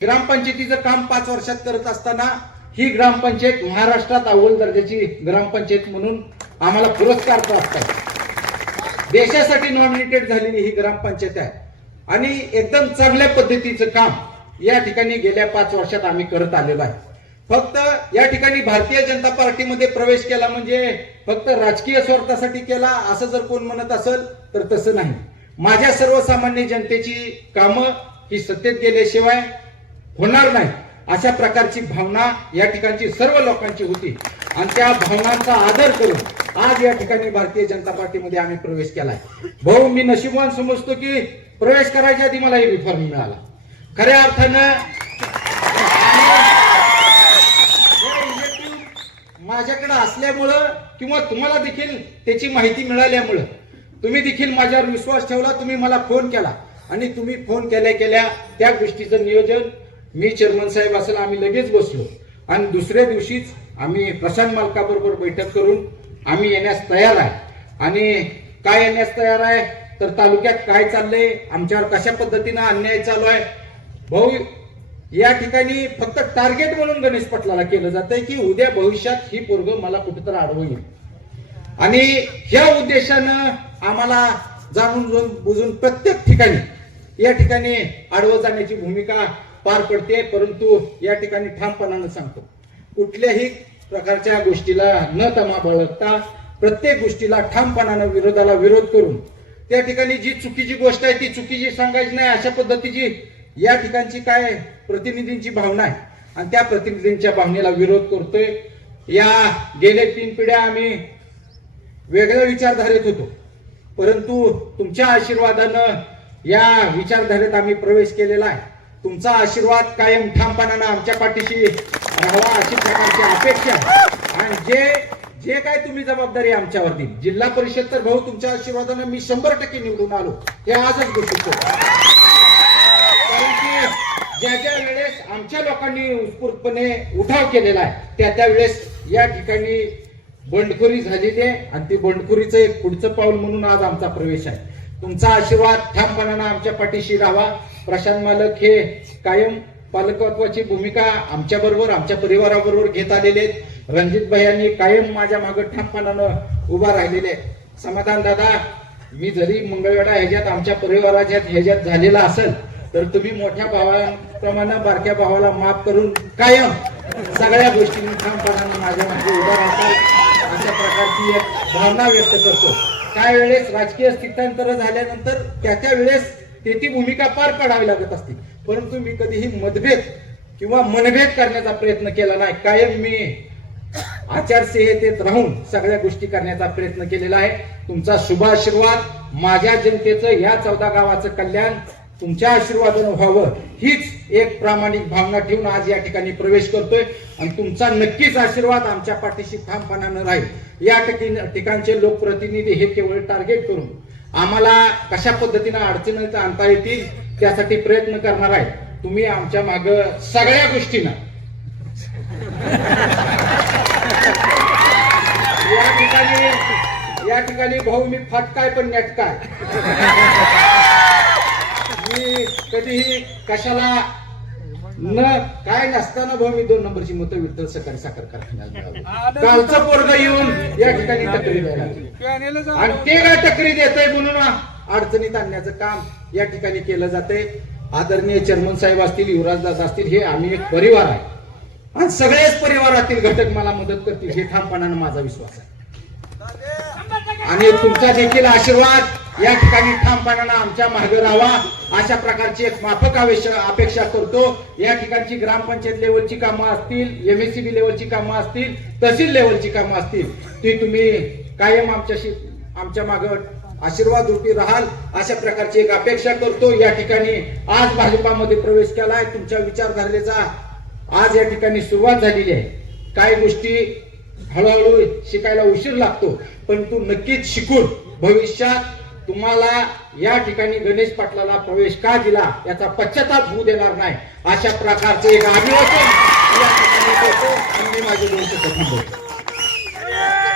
ग्रामपंचायतीचं काम 5 वर्षात करत असताना ही ग्रामपंचायत महाराष्ट्रात अव्वल दर्जाची ग्रामपंचायत म्हणून आम्हाला पुरस्कार प्राप्त आहे। देशासाठी नॉमिनेटेड झालेली ही ग्रामपंचायत आहे आणि एकदम चांगल्या पद्धतीचं काम या ठिकाणी गेल्या 5 वर्षात आम्ही करत आलेलो आहे। फक्त या ठिकाणी भारतीय जनता पार्टीमध्ये प्रवेश केला म्हणजे फक्त राजकीय स्वार्थासाठी केला असं जर कोण म्हणत असेल तर तसं नाही। माझ्या सर्वसामान्य जनतेची कामं ही सत्तेत गेल्याशिवाय होणार नाही अशा प्रकारची भावना या ठिकाणची सर्व लोकांची होती आणि त्या भावनांचा आदर करून आज या ठिकाणी भारतीय जनता पार्टीमध्ये आम्ही प्रवेश केलाय। भाऊ, मी नशीबवान समजतो की प्रवेश करायच्या आधी मला हे फॉर्म मिळाला। खऱ्या अर्थानं माझ्याकडे असल्यामुळं किंवा तुम्हाला देखील त्याची माहिती मिळाल्यामुळं तुम्ही देखील माझ्यावर विश्वास ठेवला, तुम्ही मला फोन केला आणि तुम्ही फोन केल्या त्या गोष्टीचं नियोजन मी चेअरमन साहेब असेल आम्ही लगेच बसलो आणि दुसऱ्या दिवशीच आम्ही प्रशांत मालकाबरोबर बैठक करून आम्ही येण्यास तयार आहे। आणि काय येण्यास तयार आहे तर तालुक्यात काय चाललंय, आमच्यावर कशा पद्धतीने अन्याय चालू आहे। भाऊ, या ठिकाणी फक्त टार्गेट म्हणून गणेश पाटलाला केलं जातंय की उद्या भविष्यात ही पोरग मला कुठेतरी अडवून येईल आणि ह्या उद्देशानं आम्हाला जाणून बुजून प्रत्येक ठिकाणी या ठिकाणी अडवत जाण्याची भूमिका पार पडते। परंतु या ठिकाणी ठामपणानं सांगतो, कुठल्याही प्रकारच्या गोष्टीला न तमा बाळगता प्रत्येक गोष्टीला ठामपणानं विरोधाला विरोध करून त्या ठिकाणी जी चुकीची गोष्ट आहे ती चुकीची सांगायची नाही अशा पद्धतीची या ठिकाणची काय प्रतिनिधींची भावना आहे आणि त्या प्रतिनिधींच्या भावनेला विरोध करतोय। या गेल्या 3 पिढ्या आम्ही वेगळ्या विचारधारेत होतो, परंतु तुमच्या आशीर्वादानं या विचारधारेत आम्ही प्रवेश केलेला आहे। तुमचा आशीर्वाद कायम ठामपणानं आमच्या पाठीशी राहावा अशी प्रकारची अपेक्षा आहे आणि जे काय तुम्ही जबाबदारी आमच्यावर दिली, जिल्हा परिषद तर भाऊ तुमच्या आशीर्वादानं मी 100% निवडून आलो हे आजच घोषित करतो। कारण की ज्या वेळेस आमच्या लोकांनी उत्स्फूर्तपणे उठाव केलेला आहे त्या वेळेस या ठिकाणी बंडखोरी झालेली आहे आणि ती बंडखोरीचं एक पुढचं पाऊल म्हणून आज आमचा प्रवेश आहे। तुमचा आशीर्वाद ठामपणानं आमच्या पाठीशी राहावा। प्रशांत मालक हे कायम पालकत्वाची भूमिका आमच्या बरोबर आमच्या परिवाराबरोबर घेत आलेले आहेत। रणजित भाईंनी कायम माझ्या मागे ठामपणानं उभा राहिलेले। समाधान दादा, मी जरी मंगळवेढा ह्याच्यात आमच्या परिवाराच्या ह्याच्यात झालेला असेल तर तुम्ही मोठ्या भावाप्रमाणे बारक्या भावाला माफ करून कायम सगळ्या गोष्टींनी ठामपणानं माझ्या मागे उभा राहतात अशा प्रकारची एक भावना व्यक्त करतो। काय वेळेस राजकीय स्थित्यांतर झाल्यानंतर त्या वेळेस ती भूमिका पार पाडावी लागत असते, परंतु मी कधीही मतभेद किंवा मनभेद करण्याचा प्रयत्न केला नाही। कायम मी आचारसंहितेत राहून सगळ्या गोष्टी करण्याचा प्रयत्न केलेला आहे। तुमचा शुभ आशीर्वाद माझ्या जनतेचं या 14 गावाचं कल्याण तुमच्या आशीर्वादानं व्हावं हीच एक प्रामाणिक भावना ठेवून आज या ठिकाणी प्रवेश करतोय आणि तुमचा नक्कीच आशीर्वाद आमच्या पाठीशी ठामपणानं राहील। या ठिकाणचे लोकप्रतिनिधी हे केवळ टार्गेट करून आम्हाला कशा पद्धतीने अडचणीत आणता येतील त्यासाठी प्रयत्न करणार आहे। तुम्ही आमच्या मागे सगळ्या गोष्टींना या ठिकाणी भाऊ मी फाटकाय पण नेटकाय, मी कधीही कशाला न काय नसताना भाऊ मी 2 नंबरची मतं विठ्ठल सहकारी साखर कारखान्याला कालचं पोरग येऊन या ठिकाणी टक्करी द्यायला आणि ते काय टक्करी देतय म्हणून अडचणीत आणण्याचं काम या ठिकाणी केलं जातंय। आदरणीय चेअरमन साहेब असतील, युवराज दादा असतील, हे आम्ही एक परिवार आहे आणि सगळेच परिवारातील घटक मला मदत करतील हे ठामपणानं माझा विश्वास आहे आणि तुमचा देखील आशीर्वाद या ठिकाणी ठामपणानं आमच्या मागे राहावा अशा प्रकारची एक माफक अपेक्षा करतो। या ठिकाणची ग्रामपंचायत लेवलची कामं असतील, एमएससीबी लेवलची कामं असतील, तहसील लेवलची कामं असतील, ती तुम्ही कायम आमच्या मागे आशीर्वाद रूपी राहाल अशा प्रकारची एक अपेक्षा करतो। या ठिकाणी आज भाजपामध्ये प्रवेश केलाय, तुमच्या विचारधारेचा आज या ठिकाणी सुरुवात झालेली आहे। काही गोष्टी हळूहळू शिकायला उशीर लागतो, परंतु नक्कीच शिकून भविष्यात तुम्हाला या ठिकाणी गणेश पाटलाला प्रवेश का दिला याचा पश्चाताप होऊ देणार नाही अशा प्रकारचे एक अभिवादन या ठिकाणी करतो आणि माझे 2 शब्द थांबवतो।